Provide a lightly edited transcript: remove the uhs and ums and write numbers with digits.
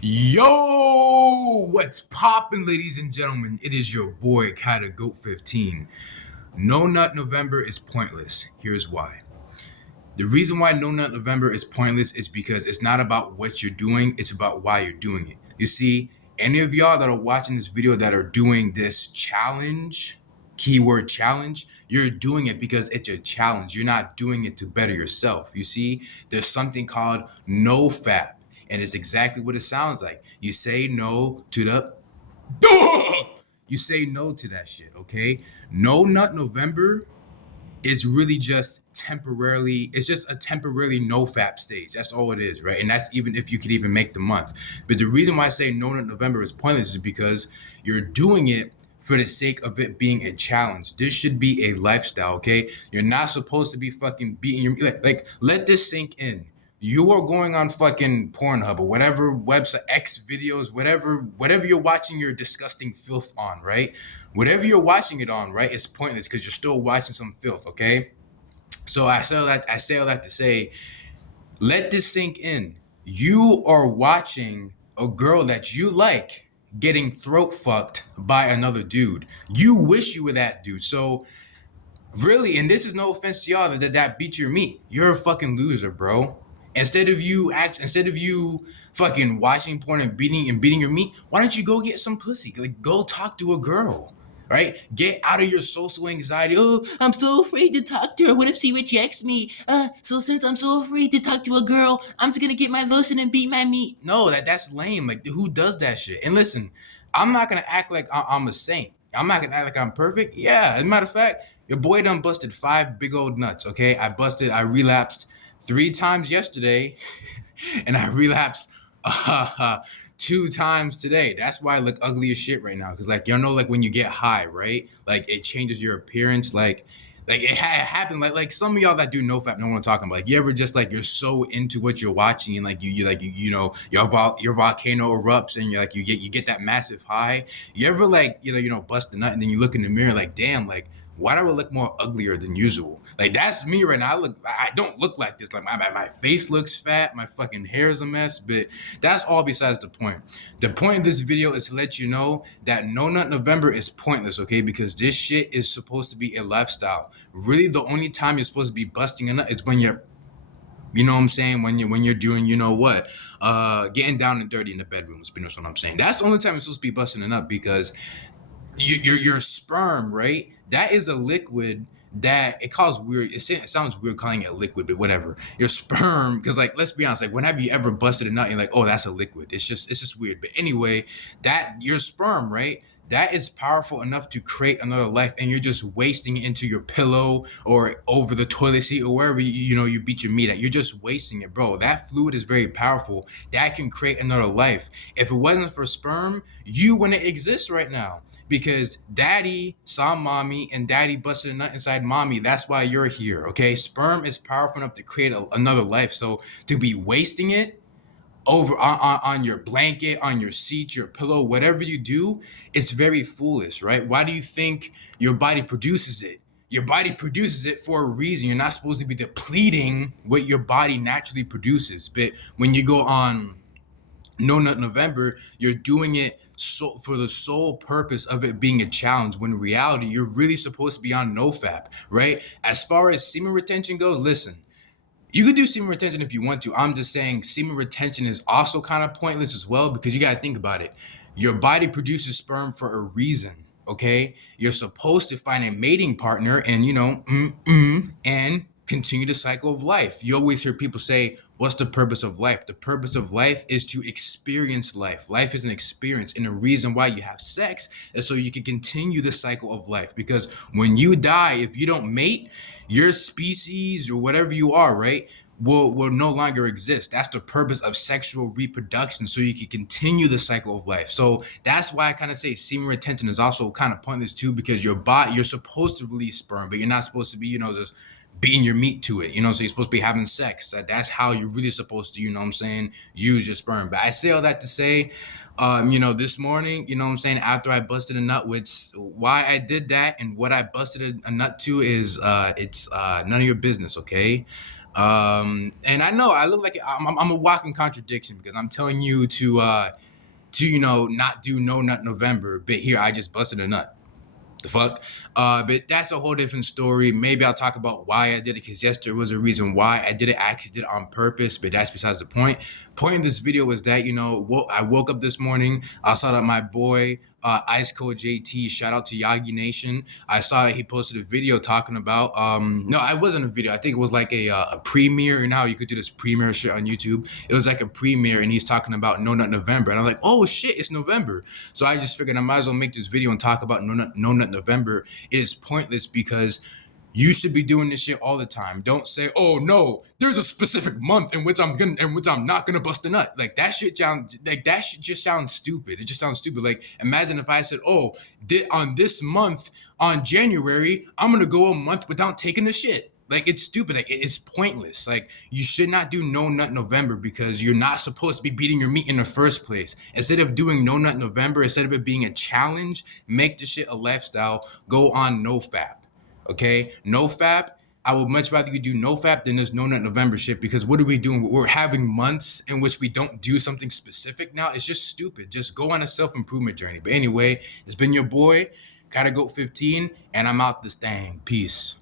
Yo, what's poppin', ladies and gentlemen? It is your boy, Kata Goat 15. No Nut November is pointless. Here's why. The reason why No Nut November is pointless is because it's not about what you're doing, it's about why you're doing it. You see, any of y'all that are watching this video that are doing this challenge, keyword challenge, you're doing it because it's a challenge. You're not doing it to better yourself. You see, there's something called no fap, and it's exactly what it sounds like. You say no to the you say no to that shit, okay? No Nut November is really just temporarily, it's just a temporarily no fap stage. That's all it is, right? And that's even if you could even make the month. But the reason why I say no Nut November is pointless is because you're doing it for the sake of it being a challenge. This should be a lifestyle, okay? You're not supposed to be fucking beating your like let this sink in. You are going on fucking Pornhub or whatever website, X videos, whatever you're watching your disgusting filth on, right? Whatever you're watching it on, right, it's pointless because you're still watching some filth, okay? So I say all that to say, let this sink in. You are watching a girl that you like getting throat fucked by another dude. You wish you were that dude. So really, and this is no offense to y'all that beat your meat. You're a fucking loser, bro. Instead of you fucking watching porn and beating your meat, why don't you go get some pussy? Like go talk to a girl. Right? Get out of your social anxiety. Oh, I'm so afraid to talk to her. What if she rejects me? So since I'm so afraid to talk to a girl, I'm just gonna get my lotion and beat my meat. No, that's lame. Like who does that shit? And listen, I'm not gonna act like I'm a saint. I'm not gonna act like I'm perfect. Yeah, as a matter of fact, your boy done busted 5 big old nuts. Okay, I relapsed 3 times yesterday, and I relapsed 2 times today. That's why I look ugly as shit right now. Cause like you know, like when you get high, right? Like it changes your appearance. Like it happened. Like some of y'all that do no fap know what I'm talking about. Like you ever just like you're so into what you're watching and like you know your volcano erupts and you get that massive high. You ever like bust a nut and then you look in the mirror like damn like why do I look more uglier than usual? Like that's me right now. I don't look like this. Like my face looks fat. My fucking hair is a mess. But that's all besides the point. The point of this video is to let you know that No Nut November is pointless, okay? Because this shit is supposed to be a lifestyle. Really, the only time you're supposed to be busting a nut is when you're you know what I'm saying? When you're doing, you know what, getting down and dirty in the bedroom. You know what I'm saying? That's the only time you're supposed to be busting it up because your sperm, right? That is a liquid that it calls weird. It sounds weird calling it a liquid, but whatever. Your sperm, because like let's be honest, like when have you ever busted a nut and you're like, oh, that's a liquid? It's just weird. But anyway, that your sperm, right? That is powerful enough to create another life, and you're just wasting it into your pillow or over the toilet seat or wherever you beat your meat at. You're just wasting it, bro. That fluid is very powerful. That can create another life. If it wasn't for sperm, you wouldn't exist right now because daddy saw mommy and daddy busted a nut inside mommy. That's why you're here, okay? Sperm is powerful enough to create another life. So to be wasting it over on your blanket, on your seat, your pillow, whatever you do, it's very foolish, right? Why do you think your body produces it? Your body produces it for a reason. You're not supposed to be depleting what your body naturally produces. But when you go on No Nut November, you're doing it so for the sole purpose of it being a challenge. When in reality, you're really supposed to be on NoFap, right? As far as semen retention goes, listen, you could do semen retention if you want to. I'm just saying semen retention is also kind of pointless as well because you got to think about it. Your body produces sperm for a reason. Okay, you're supposed to find a mating partner and and continue the cycle of life. You always hear people say, what's the purpose of life? The purpose of life is to experience life. Life is an experience, and the reason why you have sex is so you can continue the cycle of life. Because when you die, if you don't mate, your species or whatever you are, right, will no longer exist. That's the purpose of sexual reproduction, so you can continue the cycle of life. So that's why I kind of say semen retention is also kind of pointless too, because your body, you're supposed to release sperm, but you're not supposed to be, just beating your meat to it, so you're supposed to be having sex. That's how you're really supposed to, use your sperm. But I say all that to say, this morning, after I busted a nut, which why I did that and what I busted a nut to is it's none of your business, okay? And I know I look like I'm a walking contradiction because I'm telling you to not do no nut November, but here I just busted a nut. The fuck? But that's a whole different story. Maybe I'll talk about why I did it, because yes, there was a reason why I did it. I actually did it on purpose, but that's besides the point. Point of this video was that, I woke up this morning, I saw that my boy, Ice Cold JT, shout out to Yagi Nation. I saw that he posted a video talking about, no, it wasn't a video. I think it was like a premiere. You know how you could do this premiere shit on YouTube? It was like a premiere, and he's talking about No Nut November. And I'm like, oh shit, it's November. So I just figured I might as well make this video and talk about No Nut November. It is pointless because you should be doing this shit all the time. Don't say, "Oh no, there's a specific month in which I'm not gonna bust a nut." Like that shit just sounds stupid. It just sounds stupid. Like imagine if I said, "Oh, on this month on January, I'm gonna go a month without taking a shit." Like it's stupid. Like it's pointless. Like you should not do No Nut November because you're not supposed to be beating your meat in the first place. Instead of doing No Nut November, instead of it being a challenge, make the shit a lifestyle. Go on NoFap. Okay, NoFap. I would much rather you do NoFap than this No Nut November shit, because what are we doing? We're having months in which we don't do something specific now. It's just stupid. Just go on a self improvement journey. But anyway, it's been your boy, Gotta Go 15, and I'm out this thing. Peace.